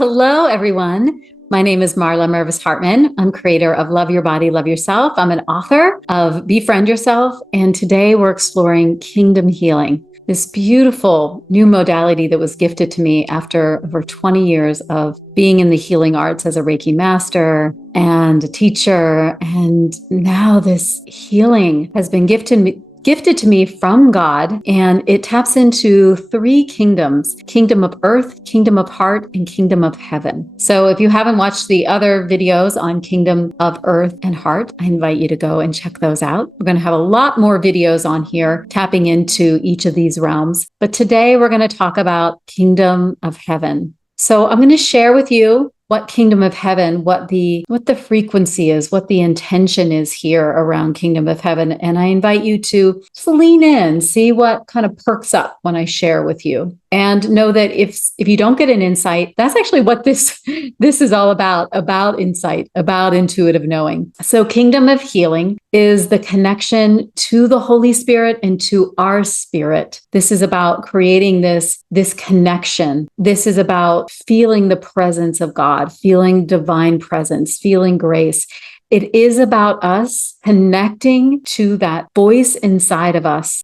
Hello, everyone. My name is Marla Mervis-Hartmann. I'm creator of Love Your Body, Love Yourself. I'm an author of Befriend Yourself. And today we're exploring kingdom healing, this beautiful new modality that was gifted to me after over 20 years of being in the healing arts as a Reiki master and a teacher. And now this healing has been gifted to me from God, and it taps into three kingdoms: kingdom of earth, kingdom of heart, and kingdom of heaven. So if you haven't watched the other videos on kingdom of earth and heart, I invite you to go and check those out. We're going to have a lot more videos on here tapping into each of these realms. But today we're going to talk about kingdom of heaven. So I'm going to share with you what kingdom of heaven, what the frequency is, what the intention is here around kingdom of heaven. And I invite you to just lean in, see what kind of perks up when I share with you. And know that if you don't get an insight, that's actually what this is all about insight, about intuitive knowing. So kingdom of healing is the connection to the Holy Spirit and to our spirit. This is about creating this connection. This is about feeling the presence of God, feeling divine presence, feeling grace. It is about us connecting to that voice inside of us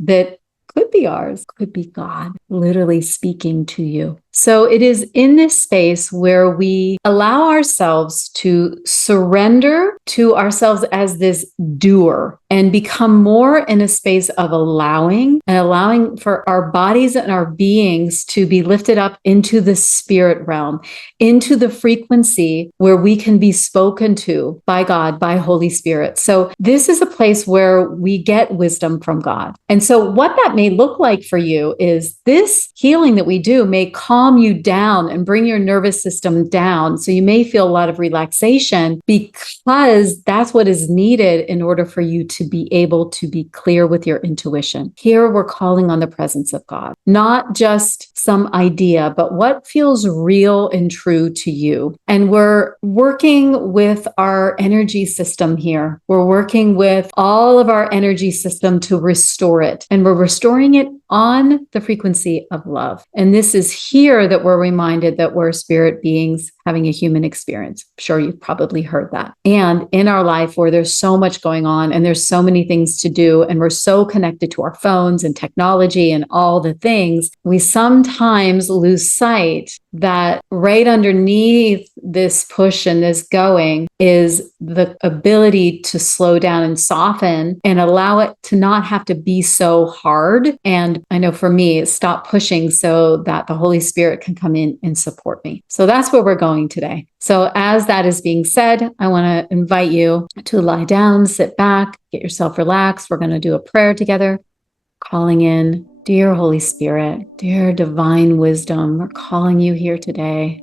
that could be ours, could be God literally speaking to you. So it is in this space where we allow ourselves to surrender to ourselves as this doer and become more in a space of allowing for our bodies and our beings to be lifted up into the spirit realm, into the frequency where we can be spoken to by God, by Holy Spirit. So this is a place where we get wisdom from God. And so what that may look like for you is this healing that we do may calm you down and bring your nervous system down. So you may feel a lot of relaxation because that's what is needed in order for you to be able to be clear with your intuition. Here we're calling on the presence of God, not just some idea, but what feels real and true to you. And we're working with our energy system here. We're working with all of our energy system to restore it. And we're restoring it on the frequency of love. And this is here that we're reminded that we're spirit beings having a human experience. I'm sure you've probably heard that. And in our life where there's so much going on and there's so many things to do, and we're so connected to our phones and technology and all the things, we sometimes lose sight that right underneath this push and this going is the ability to slow down and soften and allow it to not have to be so hard. And I know for me, stop pushing so that the Holy Spirit can come in and support me. So that's where we're going today. So as that is being said, I want to invite you to lie down, sit back, get yourself relaxed. We're going to do a prayer together, calling in, dear Holy Spirit, dear divine wisdom, we're calling you here today.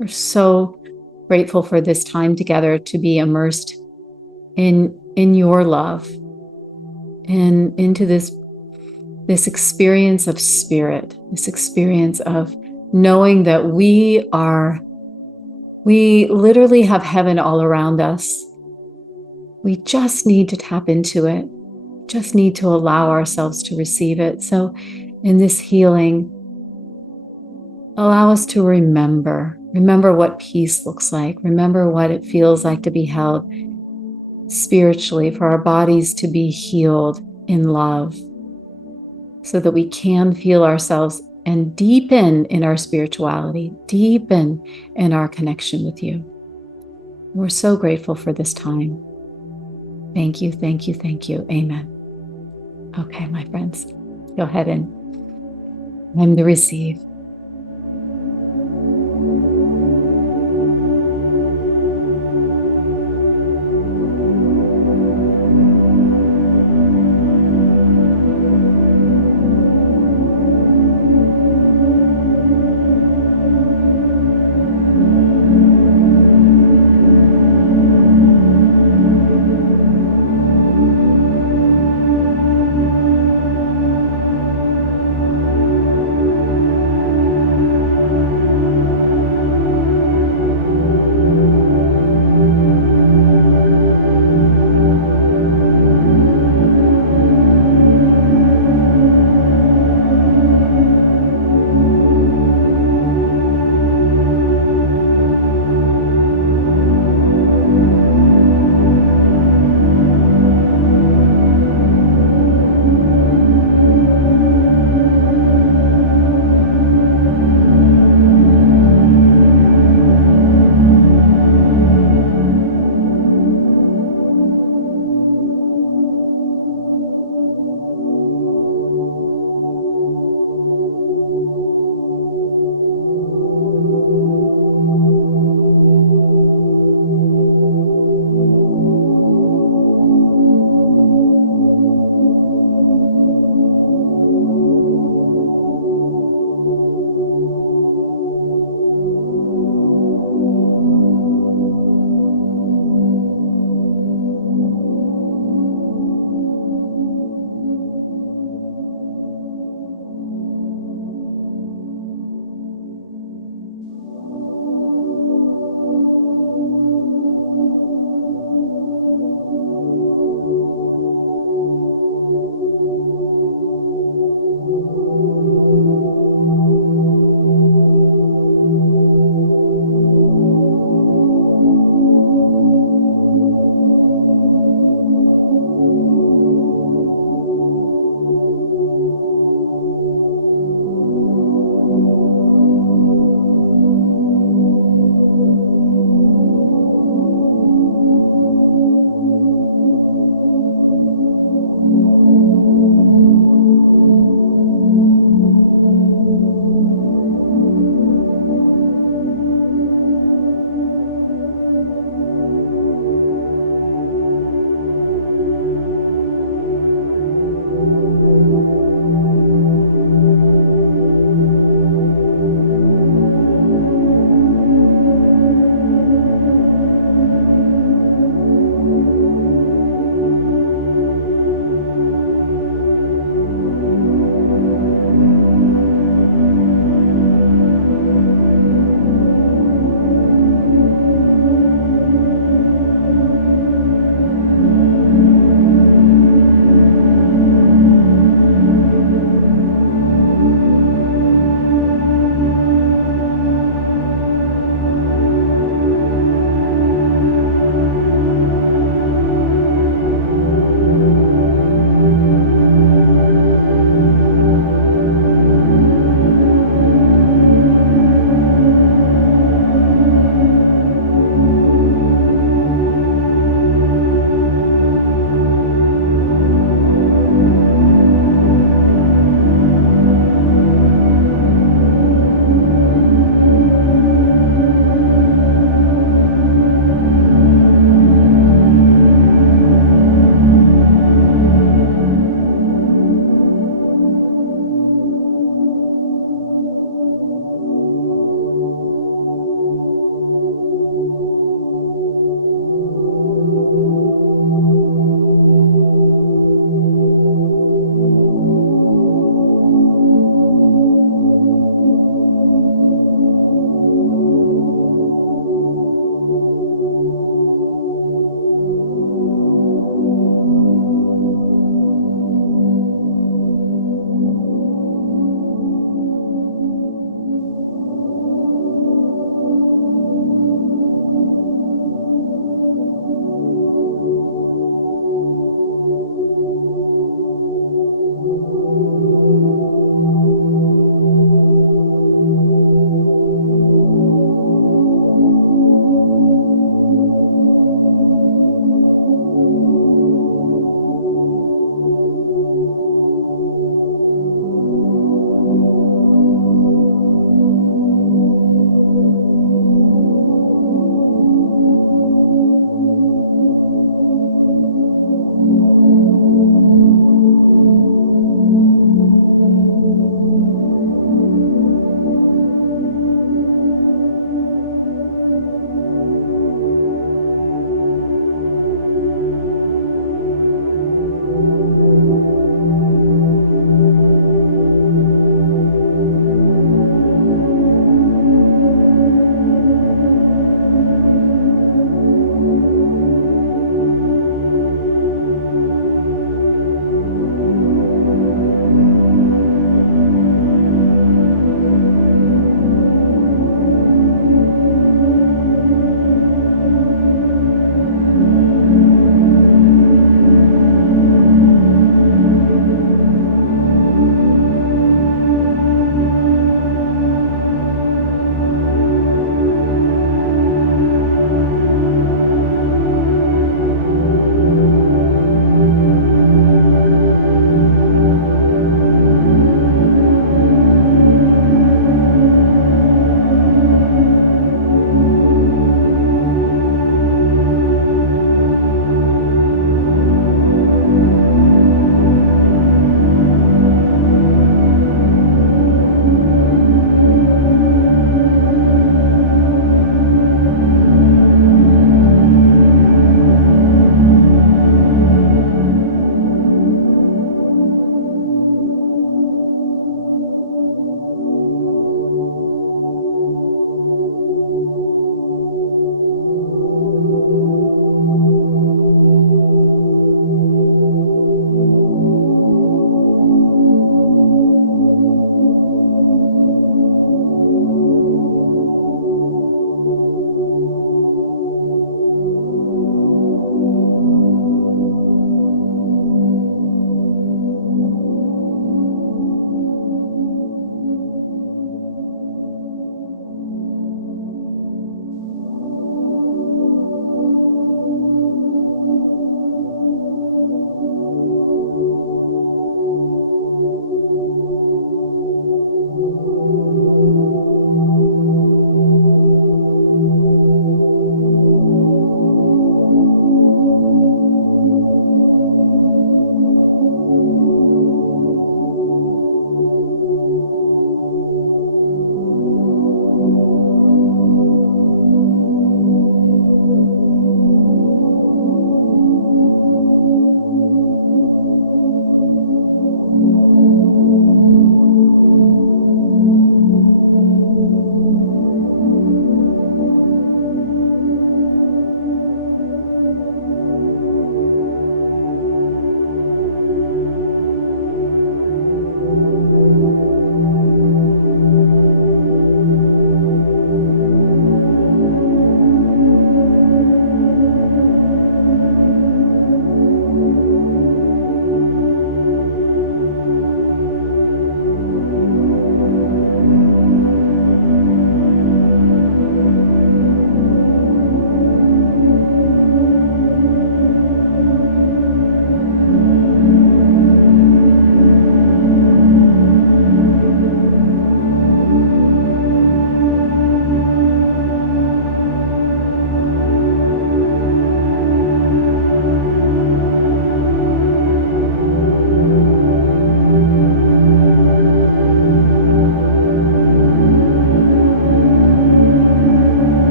We're so grateful for this time together to be immersed in your love and into this experience of spirit, this experience of knowing that we literally have heaven all around us. We just need to tap into it, just need to allow ourselves to receive it. So in this healing, allow us to remember what peace looks like. Remember what it feels like to be held spiritually, for our bodies to be healed in love, so that we can feel ourselves and deepen in our spirituality, deepen in our connection with you. We're so grateful for this time. Thank you, thank you, thank you. Amen. Okay, my friends, go ahead and time to receive.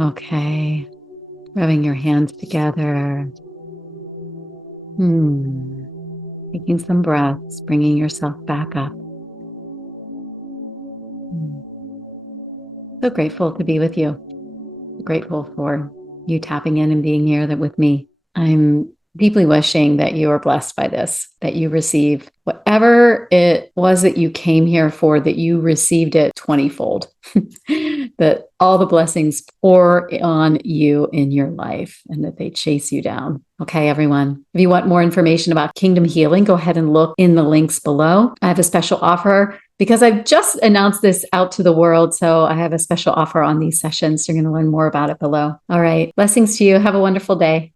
Okay. Rubbing your hands together. Taking some breaths, bringing yourself back up. So grateful to be with you. Grateful for you tapping in and being here with me. I'm deeply wishing that you are blessed by this, that you receive whatever it was that you came here for, that you received it 20-fold, that all the blessings pour on you in your life and that they chase you down. Okay, everyone. If you want more information about Kingdom Healing, go ahead and look in the links below. I have a special offer because I've just announced this out to the world. So I have a special offer on these sessions. You're going to learn more about it below. All right. Blessings to you. Have a wonderful day.